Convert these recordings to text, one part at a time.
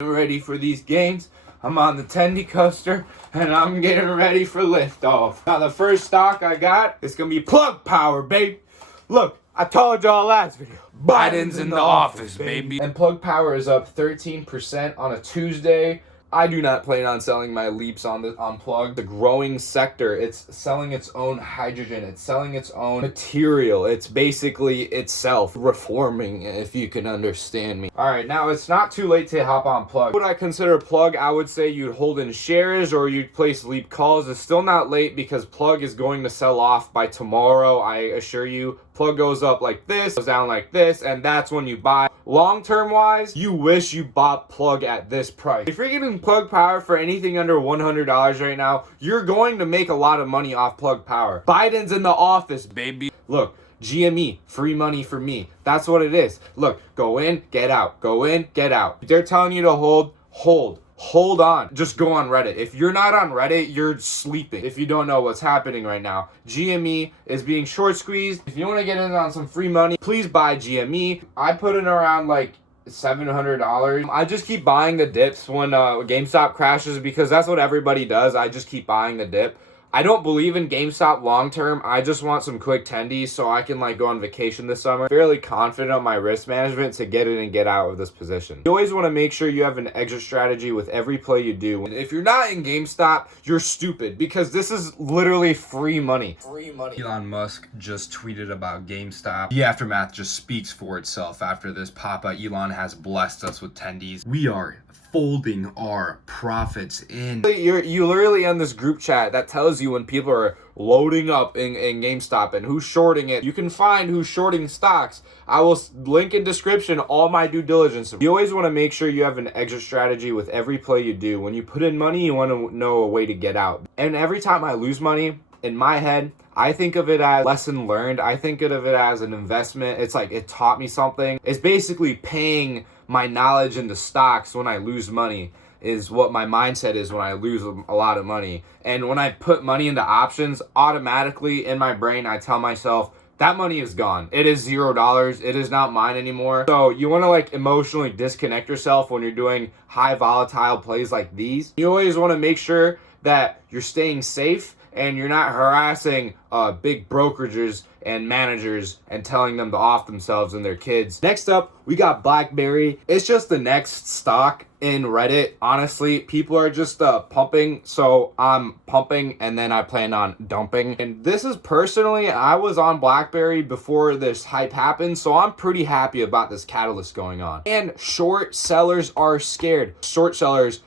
Ready for these games. I'm on the Tendy coaster and I'm getting ready for liftoff. Now the first stock I got is gonna be Plug Power, babe. Look, I told y'all last video. Biden's in the office, baby. And Plug Power is up 13% on a Tuesday. I do not plan on selling my leaps on Plug. The growing sector, it's selling its own hydrogen, it's selling its own material. It's basically itself reforming, if you can understand me. All right, now it's not too late to hop on Plug. Would I consider Plug? I would say you'd hold in shares or you'd place leap calls. It's still not late because Plug is going to sell off by tomorrow. I assure you, Plug goes up like this, goes down like this, and that's when you buy. Long-term wise, you wish you bought Plug at this price. If you're getting Plug Power for anything under $100 right now, you're going to make a lot of money off Plug Power. Biden's in the office, baby. Look, GME, free money for me. That's what it is. Look, go in, get out. Go in, get out. If they're telling you to hold. Hold on. Just go on Reddit. If you're not on Reddit, you're sleeping. If you don't know what's happening right now, GME is being short squeezed. If you want to get in on some free money, please buy GME. I put in around like $700. I just keep buying the dips when GameStop crashes because that's what everybody does. I just keep buying the dip. I don't believe in GameStop long term. I just want some quick tendies so I can go on vacation this summer. Fairly confident on my risk management to get in and get out of this position. You always want to make sure you have an exit strategy with every play you do. And if you're not in GameStop, you're stupid because this is literally free money. Free money. Elon Musk just tweeted about GameStop. The aftermath just speaks for itself. After this, Papa Elon has blessed us with tendies. We are folding our profits in. You literally on this group chat that tells you when people are loading up in GameStop and who's shorting it. You can find who's shorting stocks. I will link in description all my due diligence. You always want to make sure you have an exit strategy with every play you do. When you put in money, you want to know a way to get out. And every time I lose money, in my head, I think of it as lesson learned. I think of it as an investment. It's like it taught me something. It's basically paying my knowledge into stocks when I lose money is what my mindset is when I lose a lot of money. And when I put money into options, automatically in my brain, I tell myself, that money is gone. It is $0. It is not mine anymore. So you want to emotionally disconnect yourself when you're doing high volatile plays like these. You always want to make sure that you're staying safe and you're not harassing big brokerages and managers and telling them to off themselves and their kids. Next up, we got BlackBerry. It's just the next stock in Reddit. Honestly, people are just pumping, so I'm pumping and then I plan on dumping. And this is personally, I was on BlackBerry before this hype happened, so I'm pretty happy about this catalyst going on. And short sellers are scared. Short sellers,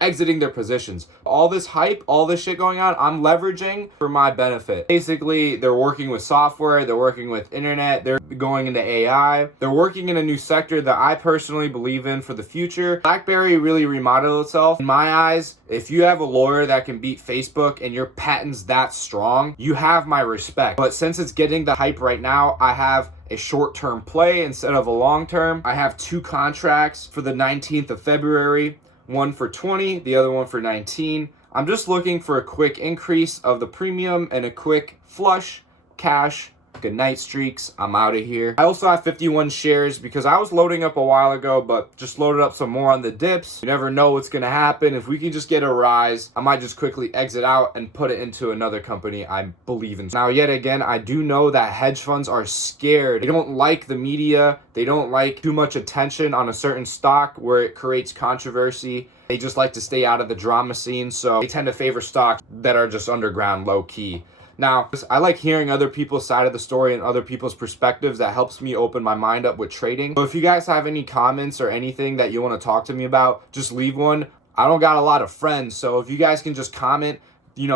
exiting their positions. All this hype, all this shit going on, I'm leveraging for my benefit. Basically, they're working with software, they're working with internet, they're going into AI, they're working in a new sector that I personally believe in for the future. BlackBerry really remodeled itself. In my eyes, if you have a lawyer that can beat Facebook and your patent's that strong, you have my respect. But since it's getting the hype right now, I have a short-term play instead of a long-term. I have 2 contracts for the 19th of February. One for 20, the other one for 19. I'm just looking for a quick increase of the premium and a quick flush cash. Good night streaks. I'm out of here. I also have 51 shares because I was loading up a while ago, but just loaded up some more on the dips. You never know what's going to happen. If we can just get a rise, I might just quickly exit out and put it into another company I believe in. Now, yet again, I do know that hedge funds are scared. They don't like the media. They don't like too much attention on a certain stock where it creates controversy. They just like to stay out of the drama scene, so they tend to favor stocks that are just underground, low key. Now, I like hearing other people's side of the story and other people's perspectives. That helps me open my mind up with trading. So if you guys have any comments or anything that you want to talk to me about, just leave one. I don't got a lot of friends, so if you guys can just comment,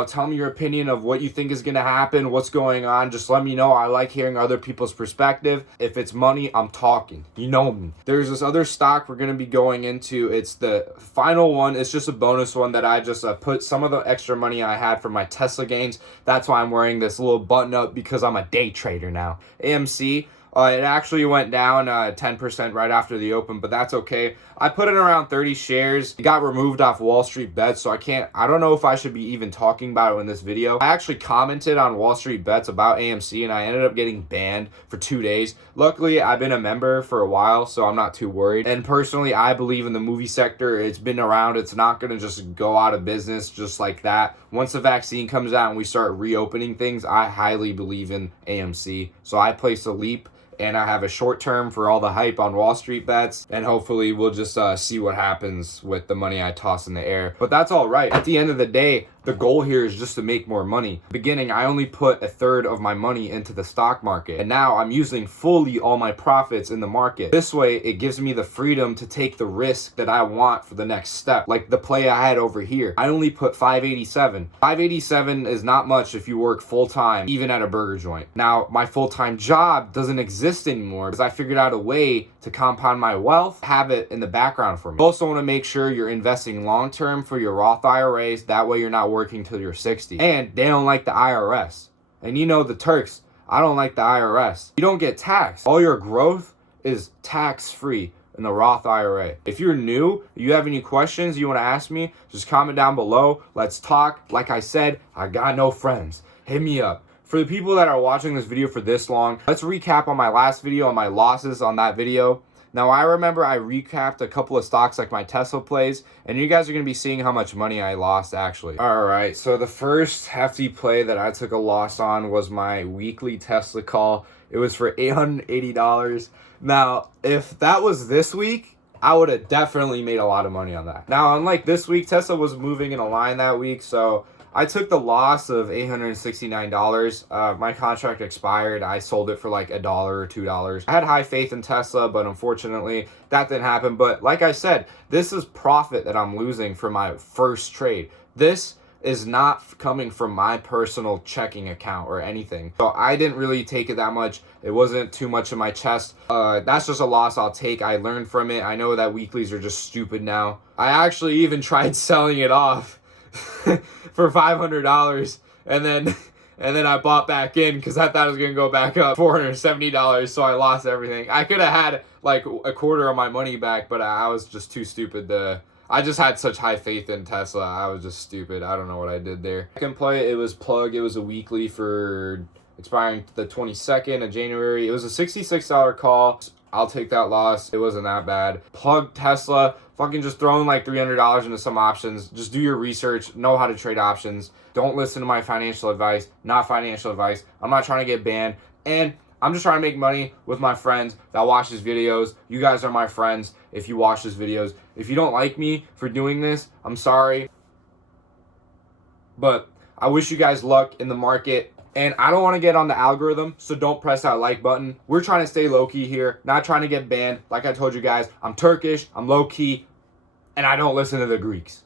tell me your opinion of what you think is going to happen, what's going on. Just let me know. I like hearing other people's perspective. If it's money, I'm talking. You know me. There's this other stock we're going to be going into. It's the final one. It's just a bonus one that I just put some of the extra money I had from my Tesla gains. That's why I'm wearing this little button up because I'm a day trader now. AMC. It actually went down 10% right after the open, but that's okay. I put in around 30 shares. It got removed off Wall Street Bets, so I don't know if I should be even talking about it in this video. I actually commented on Wall Street Bets about AMC, and I ended up getting banned for 2 days. Luckily, I've been a member for a while, so I'm not too worried. And personally, I believe in the movie sector. It's been around. It's not going to just go out of business just like that. Once the vaccine comes out and we start reopening things, I highly believe in AMC. So I placed a leap, and I have a short term for all the hype on Wall Street Bets, and hopefully we'll just see what happens with the money I toss in the air. But that's all right. At the end of the day, the goal here is just to make more money. Beginning, I only put a third of my money into the stock market, and now I'm using fully all my profits in the market. This way, it gives me the freedom to take the risk that I want for the next step. Like the play I had over here, I only put 587. 587 is not much if you work full-time, even at a burger joint. Now, my full-time job doesn't exist anymore because I figured out a way to compound my wealth, have it in the background for me. You also want to make sure you're investing long-term for your Roth IRAs. That way you're not working till you're 60. And they don't like the IRS. And you know the Turks, I don't like the IRS. You don't get taxed. All your growth is tax-free in the Roth IRA. If you're new, you have any questions you want to ask me, just comment down below. Let's talk. Like I said, I got no friends. Hit me up. For the people that are watching this video for this long, let's recap on my last video on my losses on that video. Now, I remember I recapped a couple of stocks like my Tesla plays, and you guys are going to be seeing how much money I lost actually. All right, so the first hefty play that I took a loss on was my weekly Tesla call. It was for $880. Now, if that was this week, I would have definitely made a lot of money on that. Now, unlike this week, Tesla was moving in a line that week, so I took the loss of $869. My contract expired. I sold it for like $1 or $2. I had high faith in Tesla, but unfortunately that didn't happen. But like I said, this is profit that I'm losing from my first trade. This is not coming from my personal checking account or anything. So I didn't really take it that much. It wasn't too much in my chest. That's just a loss I'll take. I learned from it. I know that weeklies are just stupid now. I actually even tried selling it off for $500, and then I bought back in because I thought it was gonna go back up $470, so I lost everything. I could have had like a quarter of my money back, but I was just too stupid I just had such high faith in Tesla. I was just stupid. I don't know what I did there. Second play, it was Plug. It was a weekly for expiring the 22nd of January. It was a $66 call. I'll take that loss. It wasn't that bad. Plug Tesla. Fucking just throwing like $300 into some options. Just do your research. Know how to trade options. Don't listen to my financial advice. Not financial advice. I'm not trying to get banned. And I'm just trying to make money with my friends that watch these videos. You guys are my friends if you watch these videos. If you don't like me for doing this, I'm sorry. But I wish you guys luck in the market. And I don't want to get on the algorithm, so don't press that like button. We're trying to stay low-key here, not trying to get banned. Like I told you guys, I'm Turkish, I'm low-key, and I don't listen to the Greeks.